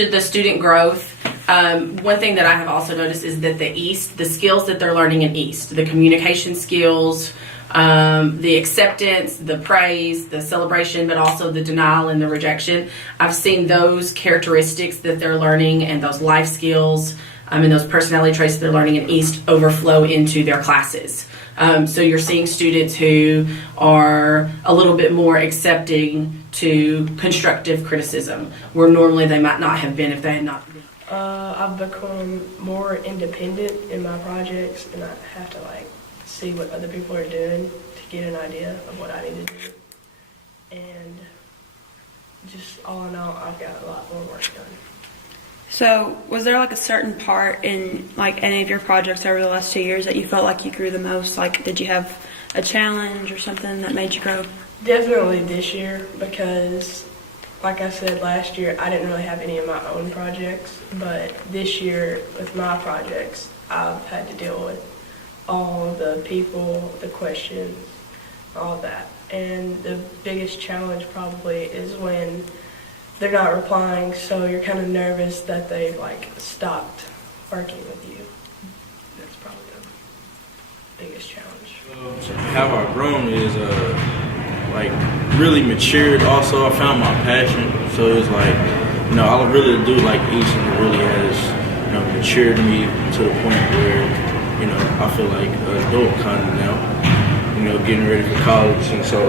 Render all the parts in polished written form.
to the student growth, one thing that I have also noticed is that the skills that they're learning in East, the communication skills, the acceptance, the praise, the celebration, but also the denial and the rejection. I've seen those characteristics that they're learning and those life skills and those personality traits that they're learning in East overflow into their classes. So you're seeing students who are a little bit more accepting to constructive criticism, where normally they might not have been if they had not been. I've become more independent in my projects, and I have to see what other people are doing to get an idea of what I need to do. And just all in all, I've got a lot more work done. So was there a certain part in any of your projects over the last 2 years that you felt like you grew the most? Did you have a challenge or something that made you grow? Definitely this year, because like I said last year, I didn't really have any of my own projects, but this year with my projects, I've had to deal with all the people, the questions, all that. And the biggest challenge probably is when they're not replying, so you're kind of nervous that they've stopped working with you. That's probably the biggest challenge. How I've grown is really matured. Also, I found my passion. So it's I really do like East, and it really has matured me to the point where I feel like an adult kind of now. Getting ready for college, and so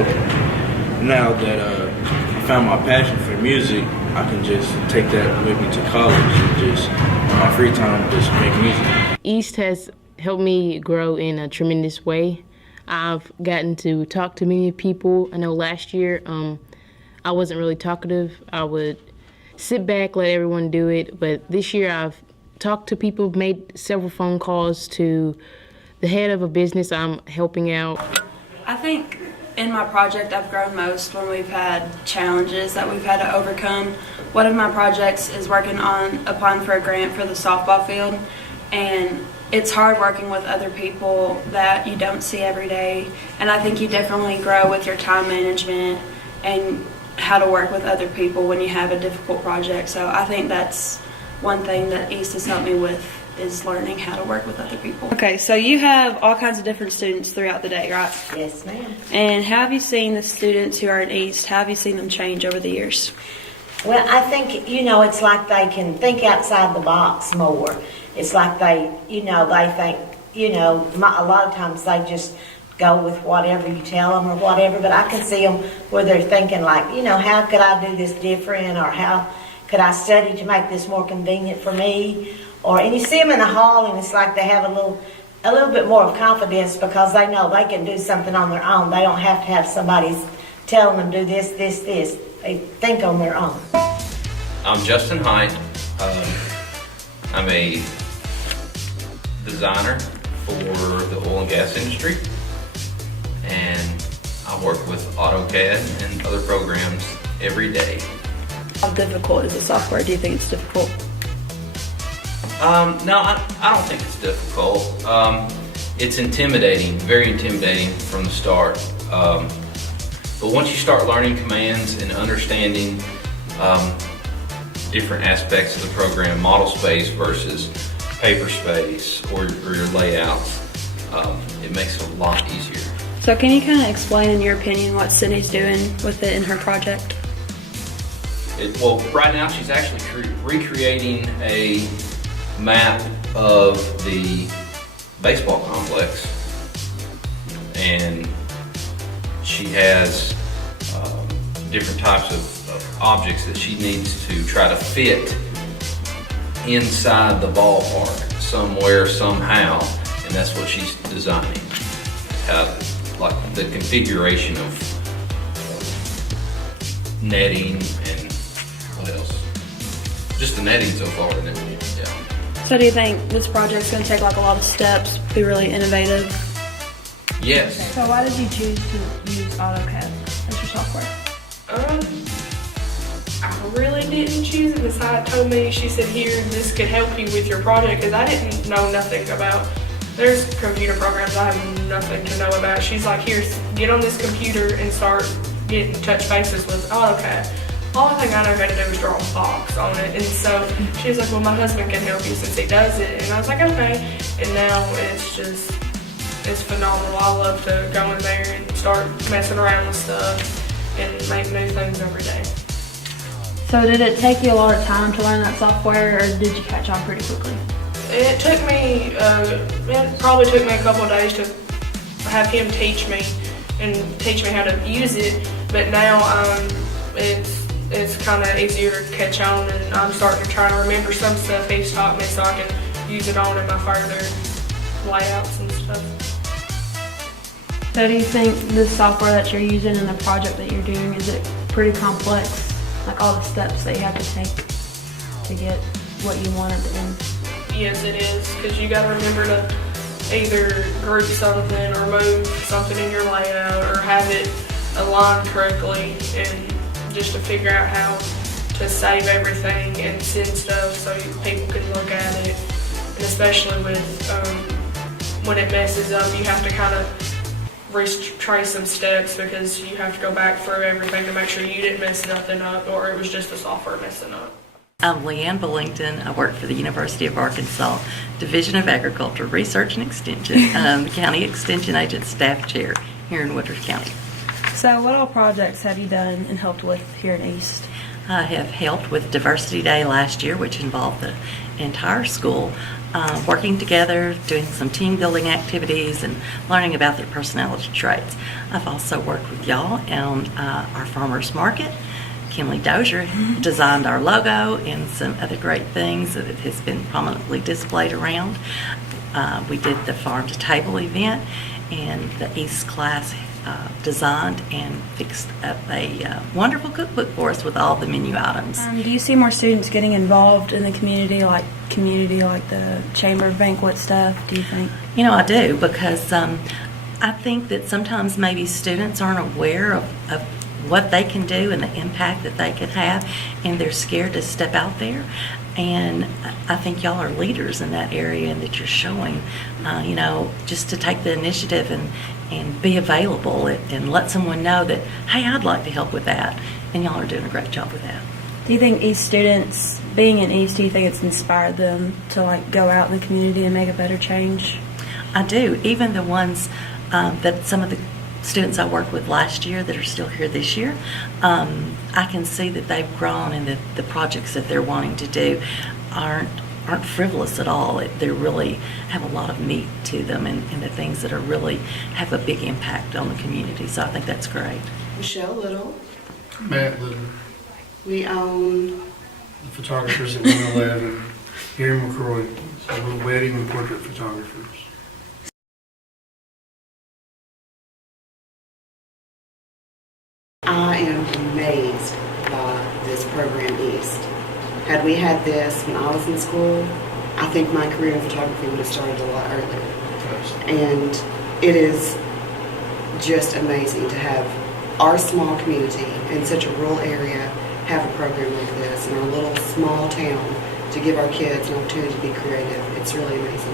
now that I found my passion for music, I can just take that with me to college and just in my free time just make music. East has helped me grow in a tremendous way. I've gotten to talk to many people. I know last year I wasn't really talkative. I would sit back, let everyone do it. But this year I've talked to people, made several phone calls to the head of a business I'm helping out. I think in my project I've grown most when we've had challenges that we've had to overcome. One of my projects is working on applying for a grant for the softball field, and it's hard working with other people that you don't see every day, and I think you definitely grow with your time management and how to work with other people when you have a difficult project. So I think that's one thing that East has helped me with, is learning how to work with other people. Okay, so you have all kinds of different students throughout the day, right? Yes, ma'am. And how have you seen the students who are in East, how have you seen them change over the years? Well, I think, it's like they can think outside the box more. It's like they think, a lot of times they just go with whatever you tell them or whatever, but I can see them where they're thinking how could I do this different, or how could I study to make this more convenient for me? And you see them in the hall, and it's like they have a little bit more of confidence because they know they can do something on their own. They don't have to have somebody telling them do this, this, this. They think on their own. I'm Justin Hine. I'm a designer for the oil and gas industry, and I work with AutoCAD and other programs every day. How difficult is the software? Do you think it's difficult? No, I don't think it's difficult. It's intimidating, very intimidating from the start. But once you start learning commands and understanding different aspects of the program, model space versus paper space or your layouts, it makes it a lot easier. So can you kind of explain, in your opinion, what Cindy's doing with it in her project? Well, right now she's actually recreating a map of the baseball complex, and she has different types of objects that she needs to try to fit inside the ballpark somewhere, somehow, and that's what she's designing. The configuration of netting and what else? Just the netting so far, isn't it? Yeah. So do you think this project's going to take a lot of steps, be really innovative? Yes. So why did you choose to use AutoCAD as your software? I really didn't choose it. Miss Hyatt told me, she said, here, this could help you with your project, because I didn't know nothing about. There's computer programs I have nothing to know about. She's like, here, get on this computer and start getting touch bases with AutoCAD. only thing I know how to do is draw a box on it. And so she was like, well, my husband can help you since he does it. And I was like, okay. And now it's phenomenal. I love to go in there and start messing around with stuff and make new things every day. So did it take you a lot of time to learn that software, or did you catch on pretty quickly? It took me, it probably took me a couple of days to have him teach me how to use it. But now it's kind of easier to catch on, and I'm starting to try to remember some stuff he's taught me so I can use it on in my further layouts and stuff. So do you think the software that you're using and the project that you're doing, is it pretty complex? Like all the steps that you have to take to get what you want at the end? Yes, it is, because you got to remember to either group something or move something in your layout or have it aligned correctly, and just to figure out how to save everything and send stuff so people can look at it. And especially with when it messes up, you have to kind of retrace some steps, because you have to go back through everything to make sure you didn't mess nothing up or it was just the software messing up. I'm Leanne Bullington. I work for the University of Arkansas Division of Agriculture Research and Extension, the County Extension Agent Staff Chair here in Woodruff County. So what all projects have you done and helped with here in East? I have helped with Diversity Day last year, which involved the entire school working together, doing some team building activities, and learning about their personality traits. I've also worked with y'all on our farmers market. Kimberly Dozier designed our logo and some other great things that has been prominently displayed around. We did the farm to table event, and the East class designed and fixed up a wonderful cookbook for us with all the menu items. Do you see more students getting involved in the community like the chamber banquet stuff, do you think? You know, I do, because I think that sometimes maybe students aren't aware of what they can do and the impact that they can have, and they're scared to step out there. And I think y'all are leaders in that area, and that you're showing, just to take the initiative and be available and let someone know that, hey, I'd like to help with that. And y'all are doing a great job with that. Do you think East students, being in East, do you think it's inspired them to go out in the community and make a better change? I do. Even the ones that some of the students I worked with last year that are still here this year, I can see that they've grown, and that the projects that they're wanting to do aren't frivolous at all. They really have a lot of meat to them, and the things that are really have a big impact on the community. So I think that's great. Michelle Little. Matt Little. We own The photographers at 111 here in McCrory. So we're wedding and portrait photographers. I am amazed by this program East. Had we had this when I was in school, I think my career in photography would have started a lot earlier. And it is just amazing to have our small community in such a rural area have a program like this in our little small town to give our kids an opportunity to be creative. It's really amazing.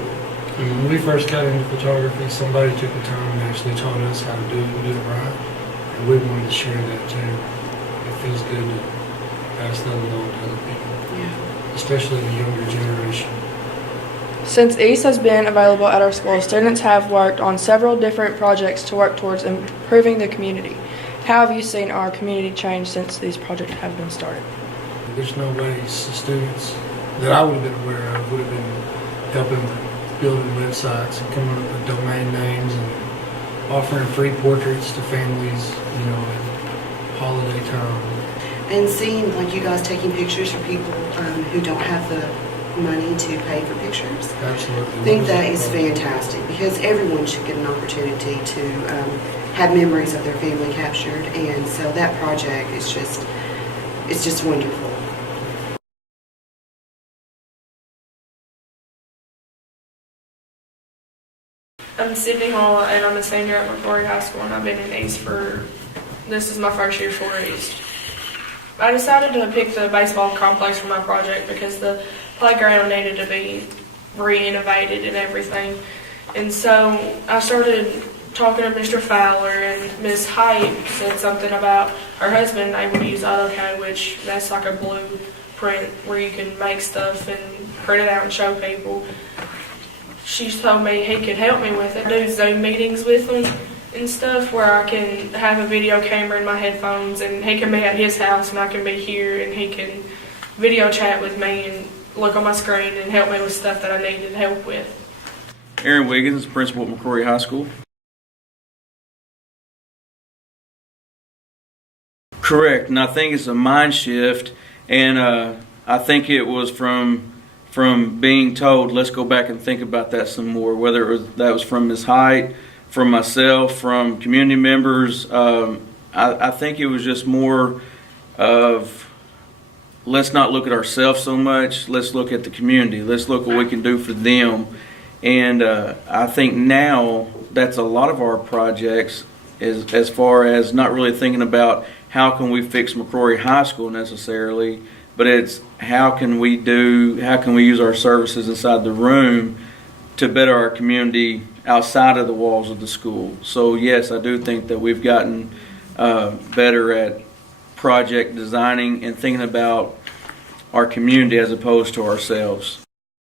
And when we first got into photography, somebody took the time and actually taught us how to do it and do it right. And we wanted to share that too. It feels good to pass that along to other people, especially the younger generation. Since East has been available at our school, students have worked on several different projects to work towards improving the community. How have you seen our community change since these projects have been started? There's no way the students that I would have been aware of would have been helping building websites and coming up with domain names and offering free portraits to families, at holiday time. And seeing like you guys taking pictures for people who don't have the money to pay for pictures. Absolutely. I think that is fantastic, because everyone should get an opportunity to have memories of their family captured, and so that project is just wonderful. I'm Sydney Hall, and I'm a senior at McCrory High School, and I've been in East this is my first year for East. I decided to pick the baseball complex for my project because the playground needed to be re-innovated and everything. And so I started talking to Mr. Fowler, and Miss Hype said something about her husband able to use AutoCAD, which that's like a blueprint where you can make stuff and print it out and show people. She told me he could help me with it, do Zoom meetings with him and stuff where I can have a video camera in my headphones and he can be at his house and I can be here and he can video chat with me and look on my screen and help me with stuff that I needed help with. Aaron Wiggins, principal at McCrory High School. Correct, and I think it's a mind shift, and I think it was from being told, let's go back and think about that some more, whether that was from Ms. Height, from myself, from community members. I think it was just more of, let's not look at ourselves so much, let's look at the community, let's look what we can do for them. And I think now that's a lot of our projects as far as not really thinking about how can we fix McCrory High School necessarily, but it's how can we use our services inside the room to better our community outside of the walls of the school. So yes, I do think that we've gotten better at project designing and thinking about our community as opposed to ourselves.